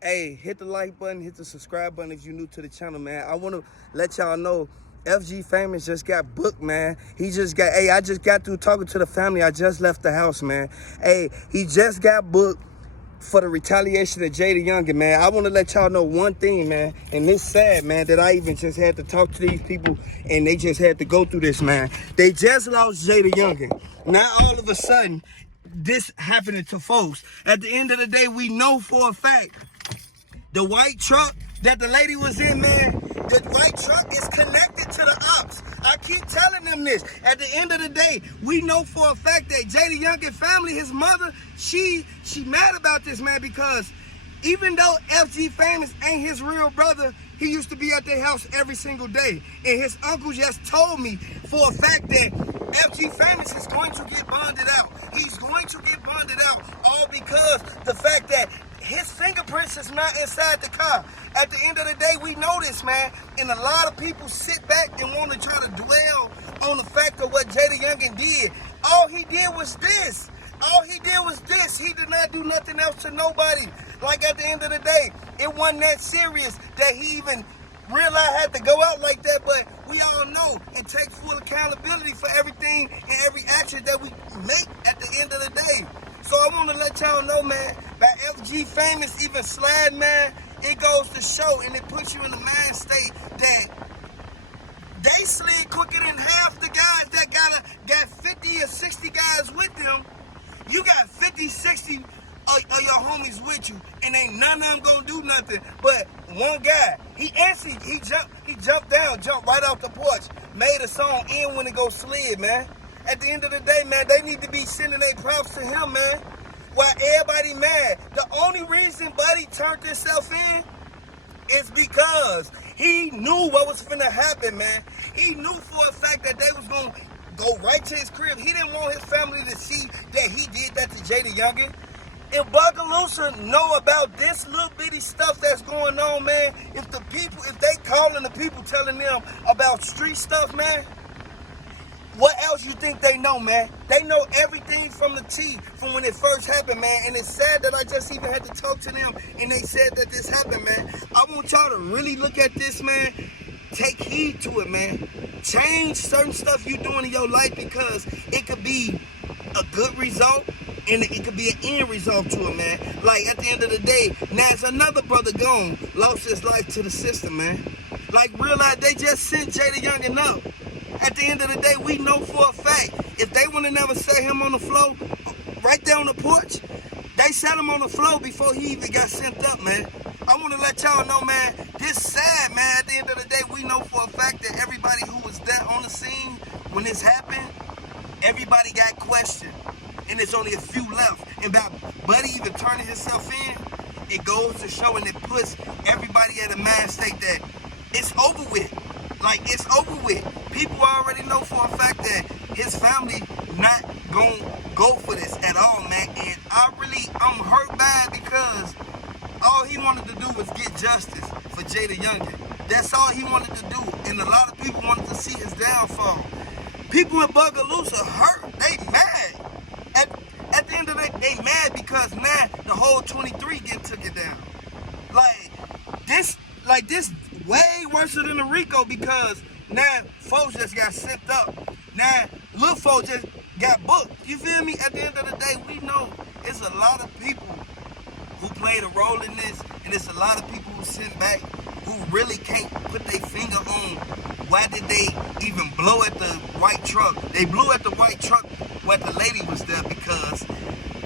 Hey, hit the like button, hit the subscribe button if you're new to the channel, man. I want to let y'all know FG Famous just got booked, man. I just got through talking to the family. I just left the house, man. Hey, he just got booked for the retaliation of Jaydayoungin, man. I want to let y'all know one thing, man. And it's sad, man, that I even just had to talk to these people and they just had to go through this, man. They just lost Jaydayoungin. Now, all of a sudden, this happening to folks. At the end of the day, we know for a fact the white truck that the lady was in, man, the white truck is connected to the ops. I keep telling them this. At the end of the day, we know for a fact that Jaydayoungin family, his mother, she mad about this, man, because even though FG Famous ain't his real brother, he used to be at their house every single day. And his uncle just told me for a fact that FG Famous is going to get bonded out. He's going to get bonded out, all because the fact that his fingerprints is not inside the car. At the end of the day, we know this, man. And a lot of people sit back and want to try to dwell on the fact of what Jaydayoungin did. All he did was this. All he did was this. He did not do nothing else to nobody. Like, at the end of the day, it wasn't that serious that he even realized had to go out like that. But we all know and take full accountability for everything and every action that we make at the end of the day. So I want to let y'all know, man, that FG Famous even slide, man, it goes to show and it puts you in the mind state that they slid quicker than half the guys that got 50 or 60 guys with them. You got 50, 60 of your homies with you, and ain't none of them gonna do nothing. But one guy, he jumped down, jumped right off the porch, made a song in when it go slid, man. At the end of the day, man, they need to be sending their props to him, man. While everybody mad, the only reason Buddy turned himself in is because he knew what was finna happen, man. He knew for a fact that they was gonna go right to his crib. He didn't want his family to see that he did that to Jaydayoungin. If Bugaloosa know about this little bitty stuff that's going on, man, if they calling the people telling them about street stuff, man, what else you think they know, man? They know everything from the T, from when it first happened, man. And it's sad that I just even had to talk to them and they said that this happened, man. I want y'all to really look at this, man. Take heed to it, man. Change certain stuff you're doing in your life, because it could be a good result and it could be an end result to it, man. Like, at the end of the day, now it's another brother gone, lost his life to the system, man. Like, realize they just sent Jaydayoungin up. At the end of the day, we know for a fact, if they would have never set him on the floor, right there on the porch, they set him on the floor before he even got sent up, man. I want to let y'all know, man, this sad, man. At the end of the day, we know for a fact that everybody who was there on the scene when this happened, everybody got questioned. And there's only a few left. And by Buddy even turning himself in, it goes to show and it puts everybody at a mind state that it's over with. Like, it's over with. People already know for a fact that his family not gonna go for this at all, man. And I'm hurt by it, because all he wanted to do was get justice for Jaydayoungin. That's all he wanted to do. And a lot of people wanted to see his downfall. People in Bugaloosa hurt. They mad. At the end of the day, they mad because now the whole 23 took it down. This way worse than the Rico, because now folks just got sent up. Now little folks just got booked. You feel me? At the end of the day, we know it's a lot of people who played a role in this, and it's a lot of people who sit back who really can't put their finger on why did they even blow at the white truck. They blew at the white truck where the lady was there because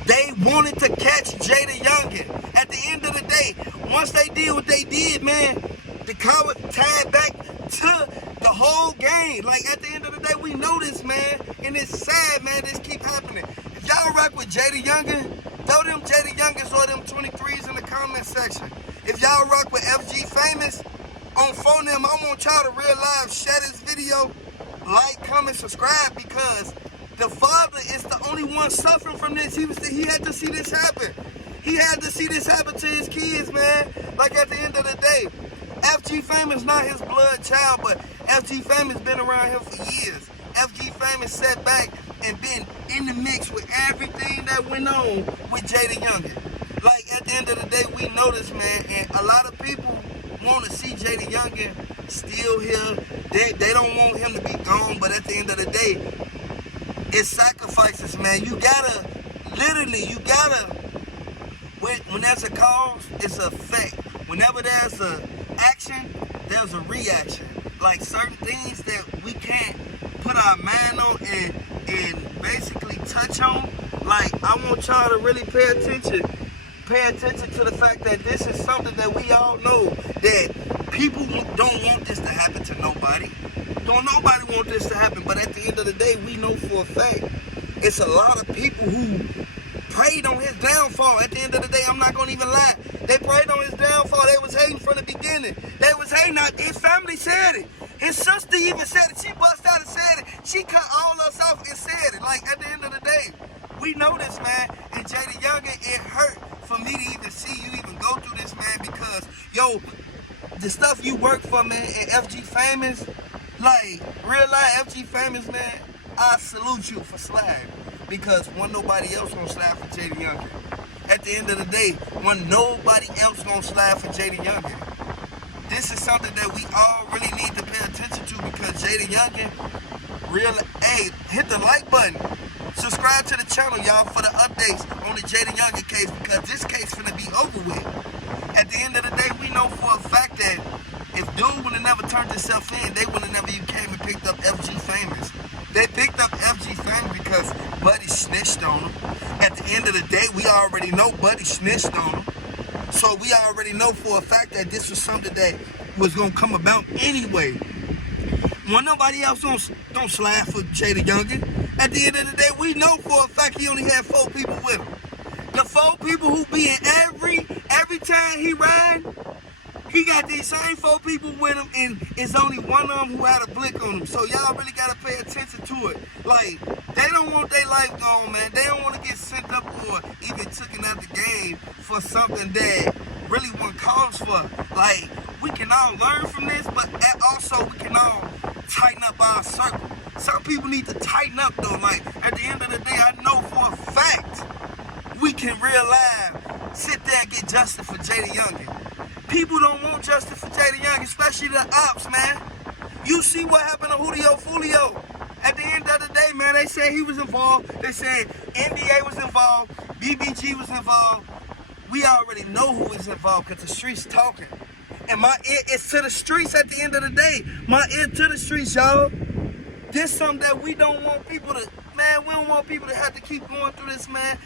they wanted to catch Jaydayoungin. At the end of the day, once they did what they did, man, the car was tied back to the whole game. Like, at the end of the day, we know this, man, and it's sad, man, this keep happening. If y'all rock with Jaydayoungin, throw them Jaydayoungins or them 23s in the comment section. If y'all rock with FG Famous, on phone them, I want y'all to real live share this video, like, comment, subscribe, because the father is the only one suffering from this. He had to see this happen. He had to see this happen to his kids, man. Like, at the end of the day, FG Famous not his blood child, but FG Famous been around him for years. FG Famous sat back and been in the mix with everything that went on with Jaydayoungin. Like, at the end of the day, we know this, man, and a lot of people want to see Jaydayoungin still here. They don't want him to be gone, but at the end of the day, it's sacrifices, man. You gotta, when there's a cause, it's a effect. Whenever there's a action, there's a reaction. Like certain things that we can't put our mind on and basically touch on. Like, I want y'all to really pay attention to the fact that this is something that we all know that people don't want this to happen to nobody. Don't nobody want this to happen, but at the end of the day, we know for a fact it's a lot of people who prayed on his downfall. At the end of the day, I'm not gonna even lie. They prayed on his downfall. They was hating from the beginning. They was hating. His family said it. His sister even said it. She bust out and said it. She cut all us off and said it. Like, at the end of the day, we know this, man. And Jaydayoungin, it hurt for me to even see you even go through this, man, because, yo, the stuff you work for, man, and FG Famous, like, real life FG Famous, man, I salute you for sliding. Because wasn't nobody else gonna slide for Jaydayoungin. At the end of the day, wasn't nobody else gonna slide for Jaydayoungin. This is something that we all really need to pay attention to, because Jaydayoungin, hey, hit the like button. Subscribe to the channel, y'all, for the updates on the Jaydayoungin case, because this case finna be over with. At the end of the day, we know for a fact that if dude would have never turned himself in, they would have never even came and picked up FG Famous. They picked up FG Famous because Buddy snitched on him. At the end of the day, we already know Buddy snitched on him. So we already know for a fact that this was something that was gonna come about anyway. When nobody else don't slide for Jaydayoungin. At the end of the day, we know for a fact he only had 4 people with him. The 4 people who be in every time he ride, he got these same 4 people with him, and it's only one of them who had a blick on him. So y'all really gotta pay attention to it. Like, they don't want their life gone, man. They don't want to get sent up or even taken out the game for something that really wasn't cause for. Like, we can all learn from this, but also we can all tighten up our circle. Some people need to tighten up though. Like, at the end of the day, I know for a fact we can real live sit there and get justice for Jaydayoungin. People don't want justice for Jaydayoungin, especially the ops, man. You see what happened to Julio Fulio. At the end of the day, man, they said he was involved. They said NBA was involved. BBG was involved. We already know who is involved because the streets talking. And my ear is to the streets at the end of the day. My ear to the streets, y'all. This is something that we don't want people to, man, we don't want people to have to keep going through this, man,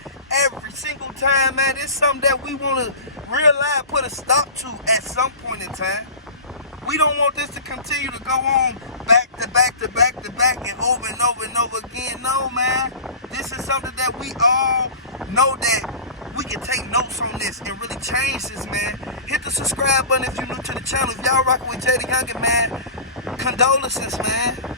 every single time, man. It's something that we want to real life put a stop to at some point in time. We don't want this to continue to go on back to back to back to back and over and over and over again. No, man. This is something that we all know that we can take notes on this and really change this, man. Hit the subscribe button if you're new to the channel. If y'all rocking with Jaydayoungin, man, condolences, man.